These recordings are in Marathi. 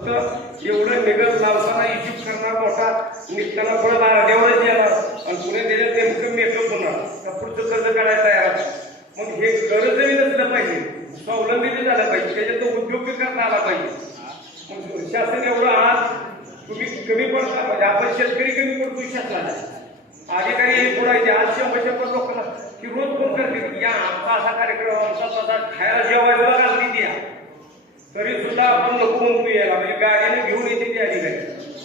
एवढं निघत लावताना इजिप्त करणार मोठा निघताना पुढे देवळच येणार आणि पुढे त्याच्यात नेमकं मेकअप होणार का पुढचं कर्ज काढायला तयार मग हे कर्ज नसलं पाहिजे. स्वावलंबी झालं पाहिजे. त्याच्यात उद्योग करता आला पाहिजे. मग शासन एवढं आज तुम्ही कमी पडता. म्हणजे आपण शेतकरी कमी पडतो शासनाला. अधिकारी हे बोलायचे आज शंभर शंभर लोकांना की रोज फोन करते या आमचा असा कार्यक्रम आमचा तसा खायला जेवायला घालती द्या तरी सुद्धा आपण नको गाडीने घेऊन येते ती अधिकारी.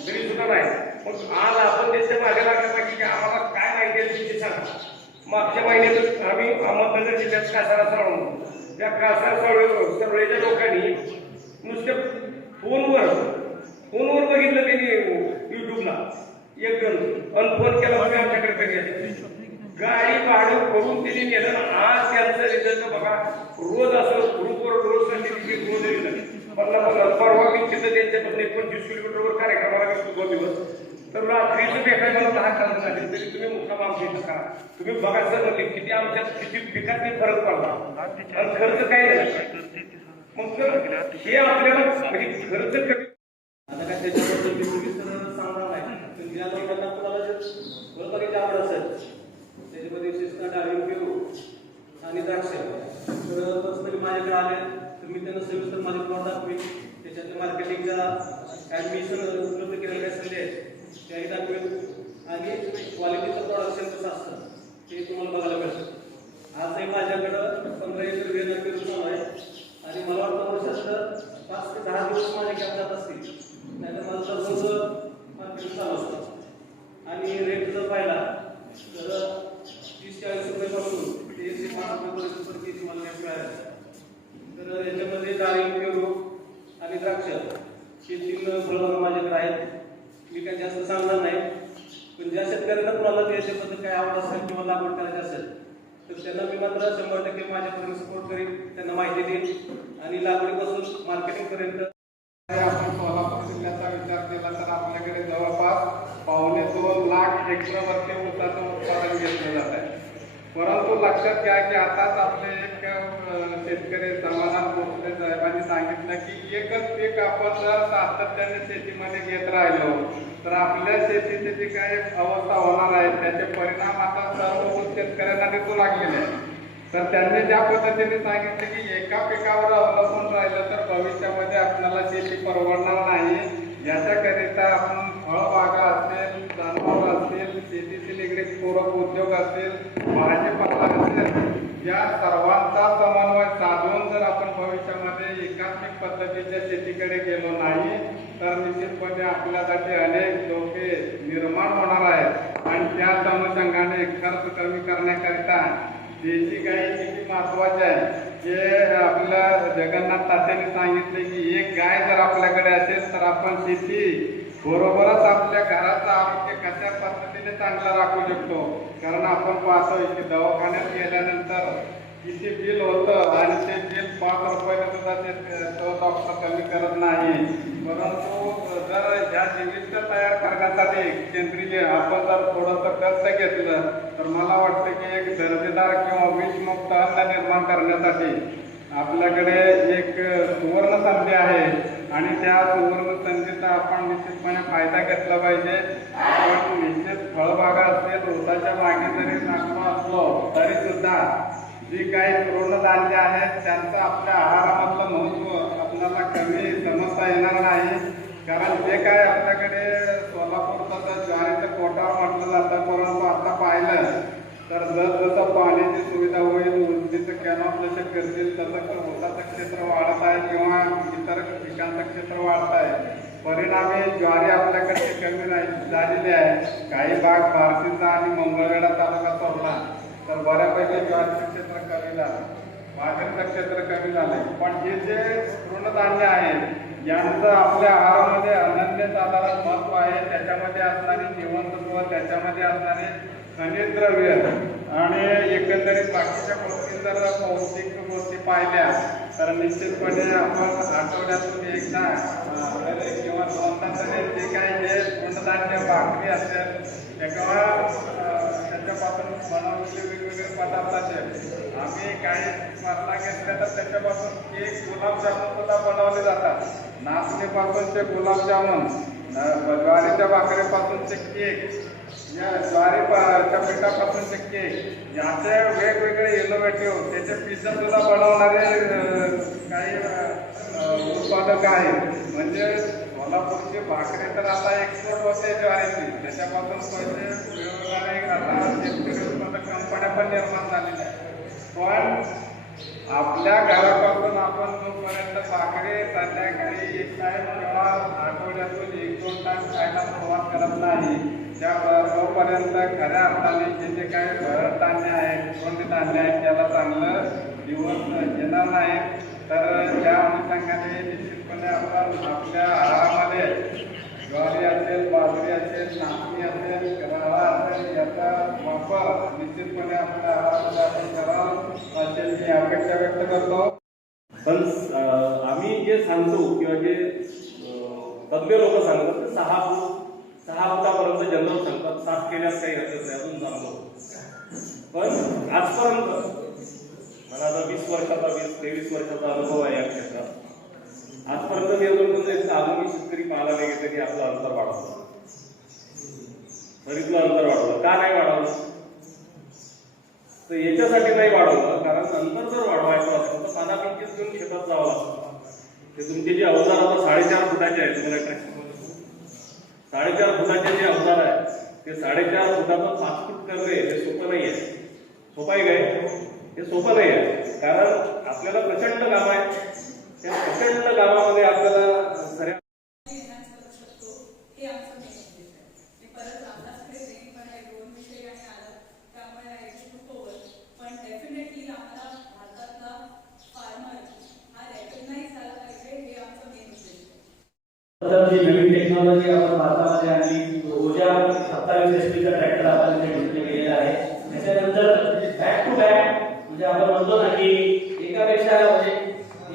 तरी सुद्धा नाही. मग आज आपण त्याच्यामागे लागलं पाहिजे की आम्हाला काय माहिती आहे तुमची सांगा. मागच्या महिन्यात आम्ही अहमदनगर जिल्ह्यात कासारा सरवण त्या कासार सरळ सरळेच्या लोकांनी नुसत्या फोनवर फोनवर बघितलं त्यांनी युट्यूबला एक जण आणि फोन केला म्हणजे आमच्याकडे कधी गाडी भाडं करून त्यांनी नेलं. ना आज त्यांचं रिझल्ट बघा. रोज असं ग्रुपवर रोज सर्टिफिकेट रोज परवा मी एक किलोमीटरवर कार्यक्रमाला गेलो दोन दिवस. तर रात्रीचं भेटायला मला दहा झाले. तरी तुम्ही मुक्काम आमच्या इथं करा तुम्ही बघा सर किती आमच्या किती पिकात फरक पडला? आणि खर्च काय मग सर हे आपल्याला म्हणजे खर्च कमी आता काय त्याच्याबद्दल मी सांगणार नाही. तर ज्या लोकांना तुम्हाला जर फळबागेची आवड असेल. त्याच्यामध्ये विशेषतः डाळिंब पेरू आणि द्राक्ष तर पर्सनली माझ्याकडे आले तर मी त्यांना सविस्तर माझे प्लॉट दाखवेन. त्याच्यातल्या मार्केटिंगचा काय उपलब्ध केलेल्या काही संधी आहेत त्याही दाखवेल आणि क्वालिटीचं प्रोडक्शन कसं असतं ते तुम्हाला बघायला मिळतं आजही माझ्याकडं पंधरा एकर वेगळं चालू आहे आणि मला वाटतं वर्षात पाच ते दहा दिवस माझे गॅप जात असतील. नाहीतर माझं दररोज मार्केट चालू असतं. आणि रेट जर पाहिला तर तीस चाळीस रुपयापासून ते रुपयापर्यंत प्रति तर याच्यामध्ये डाळिंब पेरू आणि द्राक्ष हे तीन फळबागा माझ्याकडे आहेत मी काही जास्त सांगणार नाही पण ज्या शेतकऱ्यांना कुणाला याच्याबद्दल काही आवड असेल किंवा लागवड करायची असेल तर त्यांना मी मात्र शंभर टक्के माझ्याकडून सपोर्ट करेन त्यांना माहिती देईन आणि लागवडीपासून मार्केटिंगपर्यंत आपण सोलापूर जिल्ह्याचा विचार केला तर आपल्याकडे जवळपास पावणे दोन लाख हेक्टरवरती ऊसाचं उत्पादन घेतलं जात आहे. परंतु लक्षात घ्या की आताच आपले एक शेतकरी समाधान भोसले साहेबांनी सांगितलं की एकच पीक आपण जर सातत्याने शेतीमध्ये घेत राहिलो तर आपल्या शेतीची जी काही अवस्था होणार आहे त्याचे परिणाम आता सर्व शेतकऱ्यांना दिसू लागलेले आहेत. तर त्यांनी ज्या पद्धतीने सांगितले की एका पिकावर अवलंबून राहिलं तर भविष्यामध्ये आपल्याला शेती परवडणार नाही. याच्याकरिता आपण फळबागा असेल जनावर असेल शेतीशी निगडीत पूरक उद्योग असेल भाजीपाला असेल या सर्वांचा समन्वय साधून जर आपण भविष्यामध्ये एकात्मिक पद्धतीच्या शेतीकडे गेलो नाही तर निश्चितपणे आपल्यासाठी अनेक धोके निर्माण होणार आहेत. आणि त्याच अनुषंगाने खर्च कमी करण्याकरिता देशी गाय किती महत्वाची आहे हे आपल्या जगन्नाथ तात्याने सांगितले की एक गाय जर आपल्याकडे असेल तर आपण शेती बरोबरच आपल्या घराचं आरोग्य कशा पद्धतीने चांगलं राखू शकतो? कारण आपण पाहतोय की दवाखान्यात गेल्यानंतर किती बिल होतं आणि ते बिल पाच रुपयाने सुद्धा ते तो डॉक्टर कमी करत नाही. परंतु जर ह्या जीवित तयार करण्यासाठी केंद्रीय आपण जर थोडंसं कष्ट घेतलं तर मला वाटतं की एक दर्जेदार किंवा विषमुक्त अन्न निर्माण करण्यासाठी आपल्याकडे एक सुवर्ण संधी आहे. आणि त्या सुवर्ण संधीचा आपण निश्चितपणे फायदा घेतला पाहिजे. आपण निश्चित फळबागा असेल ऊसाच्या मागे जरी टाकलो असलो तरी सुद्धा जी काही तृणधान्य आहेत त्यांचा आपल्या आहारामधलं महत्त्व आपल्याला कमी समजता येणार नाही. कारण जे काय आपल्याकडे सोलापूर तसं ज्वारीचं कोटावर म्हटलं जातं परंतु आता पाहिलं तर जसजसं पाण्याची उंचीचं करतील तसं तर ऊसाचं क्षेत्र वाढत आहे किंवा इतर पिकांचं क्षेत्र वाढत आहे. परिणामी ज्वारी आपल्याकडे कमी नाही झालेली आहे. काही भाग बार्शीचा आणि मंगळवेढा तालुका सोडला तर बऱ्यापैकी ज्वारीचं क्षेत्र कमी झालं. भाकरीचं क्षेत्र कमी झालंय. पण हे जे तृणधान्य आहे यांचं आपल्या आहारामध्ये अनन्य साधारण महत्त्व आहे. त्याच्यामध्ये असणारी जीवनसत्व त्याच्यामध्ये असणारे खनिज द्रव्य आणि एकंदरीत बाकीच्या जर पौष्टिक गोष्टी पाहिल्या तर निश्चितपणे आपण आठवड्यातून एकदा किंवा दोनदा तरी जे काही हे तृणधान्य भाकरी असेल किंवा त्याच्यापासून त्याच्या याच्यापासून बनवलेले वेगवेगळे पदार्थाचे आम्ही काही मसाला घेतल्या तर त्याच्यापासून केक गुलाबजामुन सुद्धा बनवले जातात. नाचणीपासूनचे गुलाबजामुन ज्वारीच्या भाकरीपासून ते केक या ज्वारीच्या पिठापासून शक्य याचे वेगवेगळे इनोव्हेटिव्ह हो. त्याचे पिझ्झा सुद्धा बनवणारे काही उत्पादक आहेत. म्हणजे कोल्हापूरची भाकरी तर आता एक्सपोर्ट होते ज्वारीची त्याच्यापासून पैसे मिळवणारे आता शेतकरी उत्पादक कंपन्या पण निर्माण झालेल्या आहेत. पण आपल्या घरापासून आपण जोपर्यंत भाकरी संध्याकाळी एक टाईम किंवा आठवड्यातून एक दोन टाईम खायला सुरुवात करत नाही त्या जोपर्यंत खऱ्या अर्थाने जे जे काही भरड धान्य आहे कोणते धान्य आहे त्याला चांगलं दिवस येणार नाही. तर त्या अनुषंगाने निश्चितपणे आपण आपल्या आहारामध्ये ज्वारी असेल बाजरी असेल नाचणी असेल रवा असेल याचा वापर निश्चितपणे आपल्या आहारामध्ये आपण करावा असेल मी अपेक्षा व्यक्त करतो. पण आम्ही जे सांगतो किंवा जे तज्ज्ञ लोक सांगतात ते सहा सहा फुटापर्यंत जन्म संपत सात केल्यास काही हरकत नाही अजून सांगतो पण आजपर्यंत मला आता वीस वर्षाचा वीस तेवीस वर्षाचा अनुभव आहे या क्षेत्रात. आजपर्यंत मी अजून म्हणजे एकदा आधुनिक शेतकरी पाहायला नाही गेले की आपलं अंतर वाढवलं. तरीतलं अंतर वाढवलं. का नाही वाढवलं? तर याच्यासाठी नाही वाढवलं कारण नंतर जर वाढवायचं असेल तर पाना पिंकीच घेऊन शेतात जावं लागतं. ते तुमचे जे अवजार आता साडेचार फुटाचे आहेत तुम्हाला ट्रॅक्टर साडेचार फुटाचे जे अवजार आहे ते साडेचार फुटाचं पाच फूट करणे हे सोपं नाही आहे सोपं आहे काय? हे सोपं नाही आहे कारण आपल्याला प्रचंड काम आहे. त्या प्रचंड कामामध्ये आपल्याला सऱ्या टेक्नॉलॉजी करू म्हणजे आपण म्हणतो ना की एकापेक्षा म्हणजे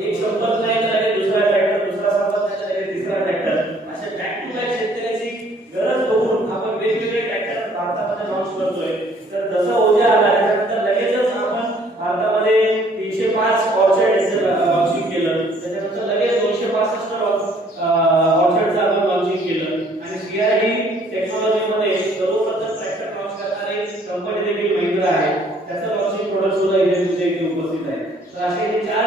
एक संपत नाही तर दुसरा ट्रॅक्टर दुसरा संपत नाही तर तिसरा ट्रॅक्टर अशा बॅक टू बॅक शेतकऱ्याची गरज बघून आपण वेगवेगळे ट्रॅक्टर भारतामध्ये लॉन्च करतोय. तर जसं ओझ्या आला त्याच्यानंतर लगेचच आपण भारतामध्ये तीनशे पाच ऑर्चर्ड लॉन्चिंग केलं. त्याच्यानंतर लगेच दोनशे पासष्ट ऑर्चर्डचं आपण लॉन्चिंग केलं. आणि सीआरडी टेक्नॉलॉजीमध्ये सर्वप्रथम ट्रॅक्टर लॉन्च करणारी कंपनी देखील महिंद्रा आहे. এই বিন্দুতে উপস্থিত নাই তো আসলে চার